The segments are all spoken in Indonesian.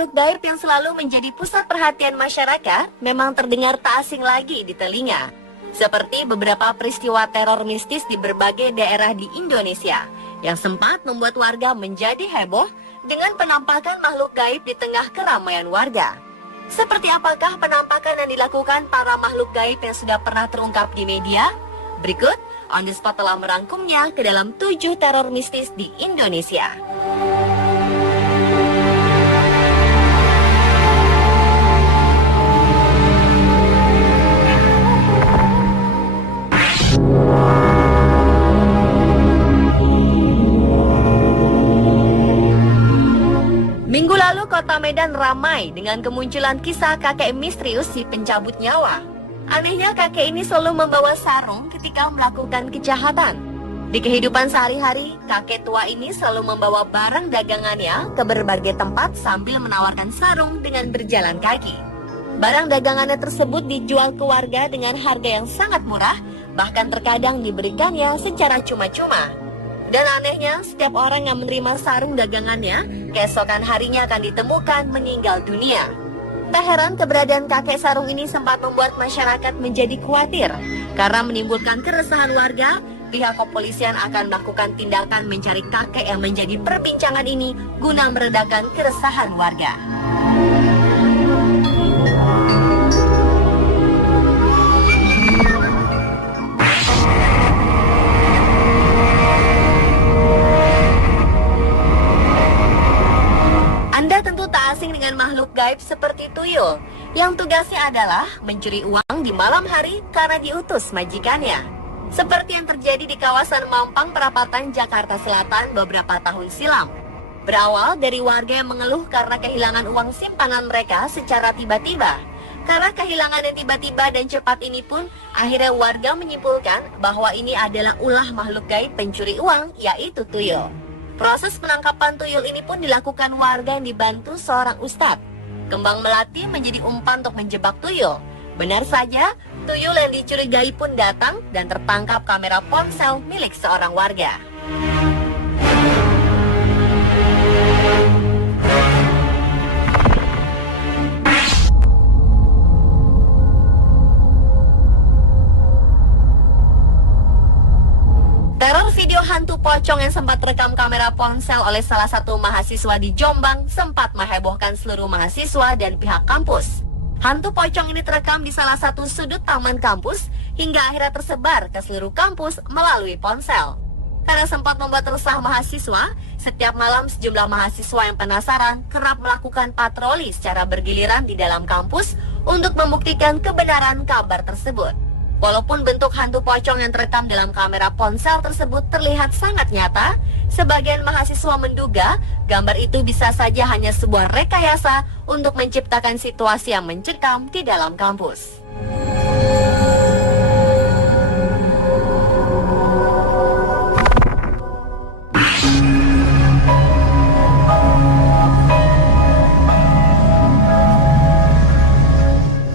makhluk gaib yang selalu menjadi pusat perhatian masyarakat memang terdengar tak asing lagi di telinga. Seperti beberapa peristiwa teror mistis di berbagai daerah di Indonesia yang sempat membuat warga menjadi heboh dengan penampakan makhluk gaib di tengah keramaian warga. Seperti apakah penampakan yang dilakukan para makhluk gaib yang sudah pernah terungkap di media? Berikut, On The Spot telah merangkumnya ke dalam 7 teror mistis di Indonesia. Minggu lalu, kota Medan ramai dengan kemunculan kisah kakek misterius si pencabut nyawa. Anehnya, kakek ini selalu membawa sarung ketika melakukan kejahatan. Di kehidupan sehari-hari, kakek tua ini selalu membawa barang dagangannya ke berbagai tempat sambil menawarkan sarung dengan berjalan kaki. Barang dagangannya tersebut dijual ke warga dengan harga yang sangat murah, bahkan terkadang diberikannya secara cuma-cuma. Dan anehnya, setiap orang yang menerima sarung dagangannya, keesokan harinya akan ditemukan meninggal dunia. Tak heran keberadaan kakek sarung ini sempat membuat masyarakat menjadi khawatir. Karena menimbulkan keresahan warga, pihak kepolisian akan melakukan tindakan mencari kakek yang menjadi perbincangan ini guna meredakan keresahan warga. Asing dengan makhluk gaib seperti tuyul yang tugasnya adalah mencuri uang di malam hari karena diutus majikannya. Seperti yang terjadi di kawasan Mampang Perapatan, Jakarta Selatan beberapa tahun silam. Berawal dari warga yang mengeluh karena kehilangan uang simpanan mereka secara tiba-tiba. Karena kehilangan yang tiba-tiba dan cepat ini pun, akhirnya warga menyimpulkan bahwa ini adalah ulah makhluk gaib pencuri uang, yaitu tuyul. Proses penangkapan tuyul ini pun dilakukan warga yang dibantu seorang ustadz. Kembang melati menjadi umpan untuk menjebak tuyul. Benar saja, tuyul yang dicurigai pun datang dan tertangkap kamera ponsel milik seorang warga. Teror video hantu pocong yang sempat terekam kamera ponsel oleh salah satu mahasiswa di Jombang sempat menghebohkan seluruh mahasiswa dan pihak kampus. Hantu pocong ini terekam di salah satu sudut taman kampus hingga akhirnya tersebar ke seluruh kampus melalui ponsel. Karena sempat membuat resah mahasiswa, setiap malam sejumlah mahasiswa yang penasaran kerap melakukan patroli secara bergiliran di dalam kampus untuk membuktikan kebenaran kabar tersebut. Walaupun bentuk hantu pocong yang terekam dalam kamera ponsel tersebut terlihat sangat nyata, sebagian mahasiswa menduga gambar itu bisa saja hanya sebuah rekayasa untuk menciptakan situasi yang mencekam di dalam kampus.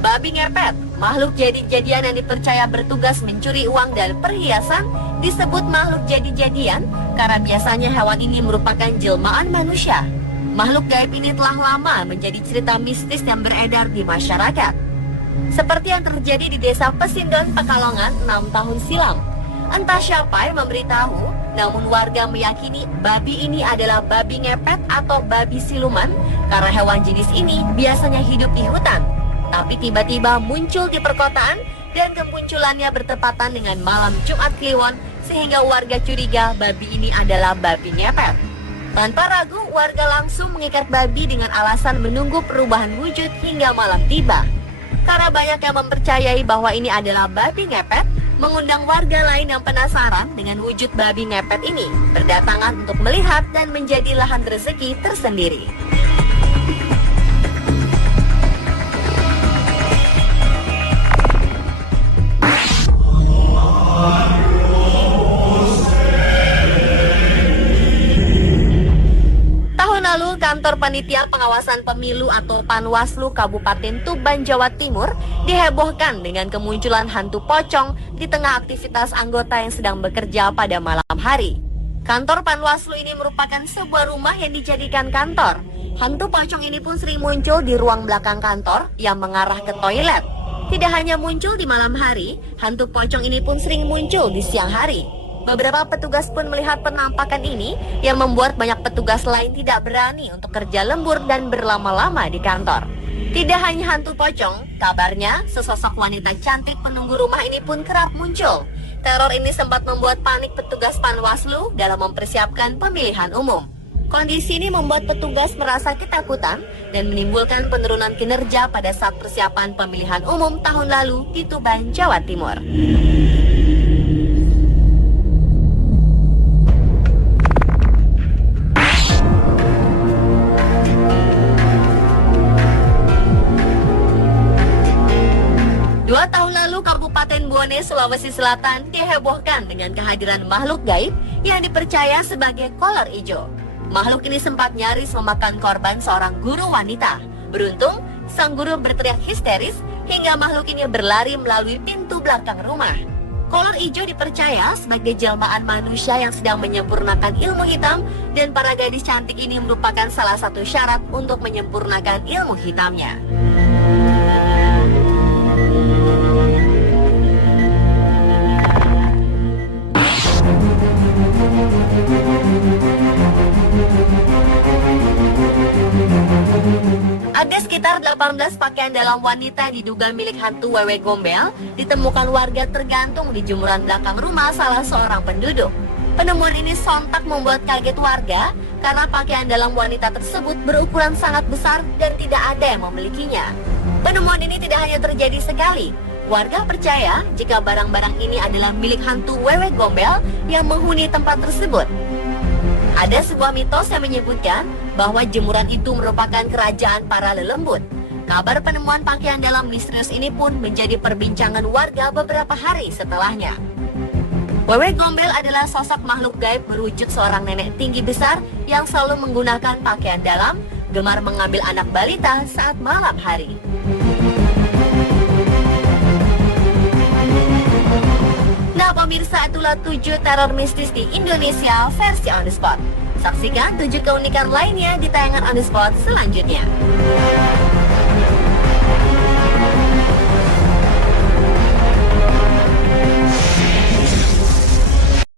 Babi ngepet, makhluk jadi-jadian yang dipercaya bertugas mencuri uang dan perhiasan, disebut makhluk jadi-jadian karena biasanya hewan ini merupakan jelmaan manusia. Makhluk gaib ini telah lama menjadi cerita mistis yang beredar di masyarakat. Seperti yang terjadi di desa Pesindon, Pekalongan 6 tahun silam. Entah siapa yang memberitahu, namun warga meyakini babi ini adalah babi ngepet atau babi siluman karena hewan jenis ini biasanya hidup di hutan. Tapi tiba-tiba muncul di perkotaan dan kemunculannya bertepatan dengan malam Jumat Kliwon sehingga warga curiga babi ini adalah babi ngepet. Tanpa ragu, warga langsung mengikat babi dengan alasan menunggu perubahan wujud hingga malam tiba. Karena banyak yang mempercayai bahwa ini adalah babi ngepet, mengundang warga lain yang penasaran dengan wujud babi ngepet ini berdatangan untuk melihat dan menjadi lahan rezeki tersendiri. Lalu, Kantor Panitia Pengawasan Pemilu atau Panwaslu Kabupaten Tuban, Jawa Timur dihebohkan dengan kemunculan hantu pocong di tengah aktivitas anggota yang sedang bekerja pada malam hari. Kantor Panwaslu ini merupakan sebuah rumah yang dijadikan kantor. Hantu pocong ini pun sering muncul di ruang belakang kantor yang mengarah ke toilet. Tidak hanya muncul di malam hari, hantu pocong ini pun sering muncul di siang hari. Beberapa petugas pun melihat penampakan ini yang membuat banyak petugas lain tidak berani untuk kerja lembur dan berlama-lama di kantor. Tidak hanya hantu pocong, kabarnya sesosok wanita cantik penunggu rumah ini pun kerap muncul. Teror ini sempat membuat panik petugas Panwaslu dalam mempersiapkan pemilihan umum. Kondisi ini membuat petugas merasa ketakutan dan menimbulkan penurunan kinerja pada saat persiapan pemilihan umum tahun lalu di Tuban, Jawa Timur. Kabupaten Bone, Sulawesi Selatan dihebohkan dengan kehadiran makhluk gaib yang dipercaya sebagai kolor ijo. Makhluk ini sempat nyaris memakan korban seorang guru wanita. Beruntung, sang guru berteriak histeris hingga makhluk ini berlari melalui pintu belakang rumah. Kolor ijo dipercaya sebagai jelmaan manusia yang sedang menyempurnakan ilmu hitam, dan para gadis cantik ini merupakan salah satu syarat untuk menyempurnakan ilmu hitamnya. Ada sekitar 18 pakaian dalam wanita diduga milik hantu Wewe Gombel ditemukan warga tergantung di jemuran belakang rumah salah seorang penduduk. Penemuan ini sontak membuat kaget warga karena pakaian dalam wanita tersebut berukuran sangat besar dan tidak ada yang memilikinya. Penemuan ini tidak hanya terjadi sekali. Warga percaya jika barang-barang ini adalah milik hantu Wewe Gombel yang menghuni tempat tersebut. Ada sebuah mitos yang menyebutkan bahwa jemuran itu merupakan kerajaan para lelembut. Kabar penemuan pakaian dalam misterius ini pun menjadi perbincangan warga beberapa hari setelahnya. Wewe Gombel adalah sosok makhluk gaib berwujud seorang nenek tinggi besar yang selalu menggunakan pakaian dalam, gemar mengambil anak balita saat malam hari. Nah pemirsa, itulah 7 teror mistis di Indonesia versi On The Spot. Saksikan 7 keunikan lainnya di tayangan On The Spot selanjutnya.